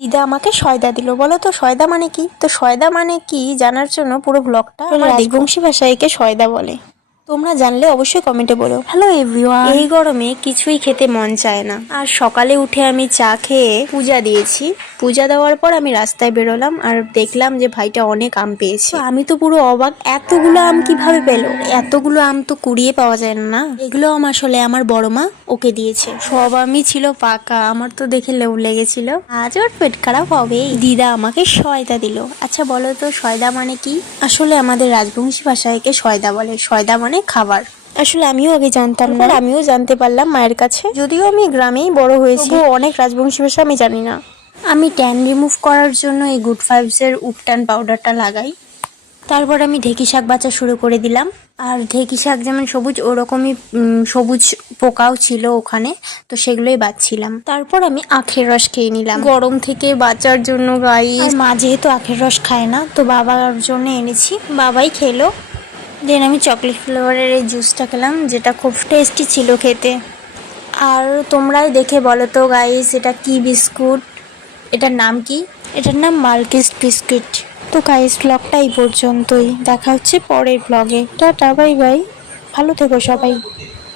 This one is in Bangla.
দিদা আমাকে সয়দা দিল। বলো তো সয়দা মানে কি? তো সয়দা মানে কি জানার জন্য পুরো ব্লগটা রাজবংশী ভাষায় একে সয়দা বলে। তোমরা জানলে অবশ্যই কমেন্টে বলো। Hello everyone. এই গরমে কিছুই খেতে মন চায় না, আর সকালে উঠে আমি চা খেয়ে পূজা দিয়েছি। পূজা দেওয়ার পর আমি রাস্তায় বেরোলাম আর দেখলাম যে ভাইটা অনেক আম পেয়েছে। আমি তো পুরো অবাক, এতগুলো আম কিভাবে পেলো? এতগুলো আম তো কুড়িয়ে পাওয়া যায় না। এগুলো আম আসলে আমার বড় মা ওকে দিয়েছে। সব আমই ছিল পাকা, আমার তো দেখে লেউ লেগেছিল। আজ ওর পেট খারাপ হবে। দিদা আমাকে সয়দা দিল। আচ্ছা বলো তো সয়দা মানে কি? আসলে আমাদের রাজবংশী ভাষায় একে সয়দা বলে। সয়দা মানে খাবার। আসলে আমিও আগে জানতাম না, আমিও জানতে পারলাম মায়ের কাছে। যদিও আমি গ্রামেই বড় হয়েছি, অনেক রাজবংশী ভাষা আমি জানি না। আমি ট্যান রিমুভ করার জন্য এই গুড ফাইভসের উপটান পাউডারটা লাগাই। তারপর আমি ঢেঁকি শাক বাছা শুরু করে দিলাম। আর ঢেঁকি শাক যেমন সবুজ, ওরকমই সবুজ পোকাও ছিল ওখানে, তো সেগুলোই বাছছিলাম। তারপর আমি আখের রস খেয়ে নিলাম গরম থেকে বাঁচার জন্য। গাইস, মা যেহেতু আখের রস খায় না, তো বাবার জন্য এনেছি, বাবাই খেলো। দেন আমি চকলেট ফ্লেভারের এই জুসটা খেলাম, যেটা খুব টেস্টি ছিল খেতে। আর তোমরাই দেখে বলো তো গাইস, এটা কি বিস্কুট? এটার নাম কি? এটার নাম মাল্কিস্ট বিস্কুট। তো গাইস, ব্লগটা এই পর্যন্তই। দেখা হচ্ছে পরের ব্লগে। টাটা, বাই বাই, ভালো থেকো সবাই।